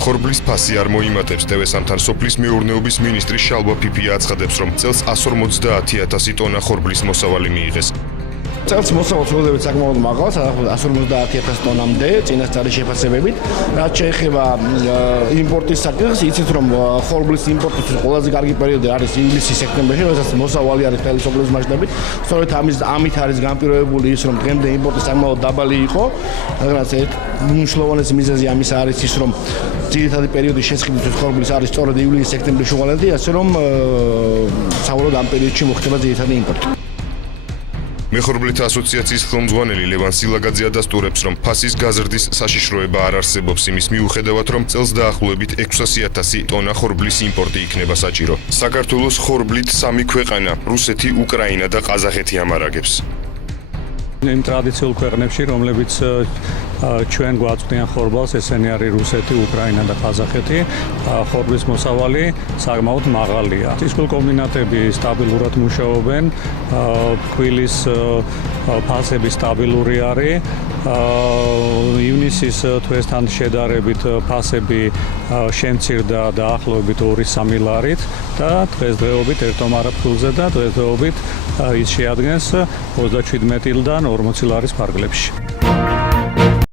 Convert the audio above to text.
ხორბლის ფასი არ მოიმატებს ტევესამთან სოფლის მეურნეობის მინისტრი შალვა ფიფია აცხადებს, რომ წელს 150,000 ტონა ხორბლის მოსავალი მიიღეს. წელს მოსავალ ცხოველებით საკმაოდ მაღალ, 150,000 ტონამდე წინასწარი შეფასებებით. რაც შეეხება იმპორტის საკითხს, იცით რომ ხორბლის იმპორტის ყველაზე კარგი პერიოდი არის ივლისი-სექტემბერში, როდესაც მოსავალი არის მთელი სოფლის მასშტაბით. სწორედ ამით არის განპირობებული ის, რომ დღემდე იმპორტი საკმაოდ დაბალი იყო, რადგანაც უმნიშვნელოვანესი მიზეზი ამისა არის ის, რომ ძირითადი პერიოდი შესყიდვის ხორბლის არის სწორედ ივლისი-სექტემბერში უღალატი, ასე რომ საბოლოოდ ამ პერიოდში მოხდება ძირითადი იმპორტი. მეხორბლეთა ასოციაციის ხელმძღვანელი ლევან სილაგაძე ადასტურებს, რომ ფასის გაზრდის საშიშროება არ არსებობს იმის მიუხედავად, რომ წელს დაახლოებით 600,000 ტონა ხორბლის იმპორტი იქნება საჭირო. საქართველოს ხორბლით სამი ქვეყანა, რუსეთი, უკრაინა და ყაზახეთი ამარაგებს. იმ ტრადიციულ ქვეყნებში, რომლებიც ჩვენ გვაწვდიან ხორბალს, ესენი არის რუსეთი, უკრაინა და ყაზახეთი, ხორბლის მოსავალი საკმაოდ მაღალია. წისქვილ კომბინატები სტაბილურად მუშაობენ, ფქვილის ფასები სტაბილური არის. ივნისის თვესთან შედარებით ფასები შემცირდა დაახლოებით 2-3 ლარით და დღესდღეობით ერთომარა ფქვილზე და დღესდღეობით ის შეადგენს 37-დან 40 ლარის ფარგლებში.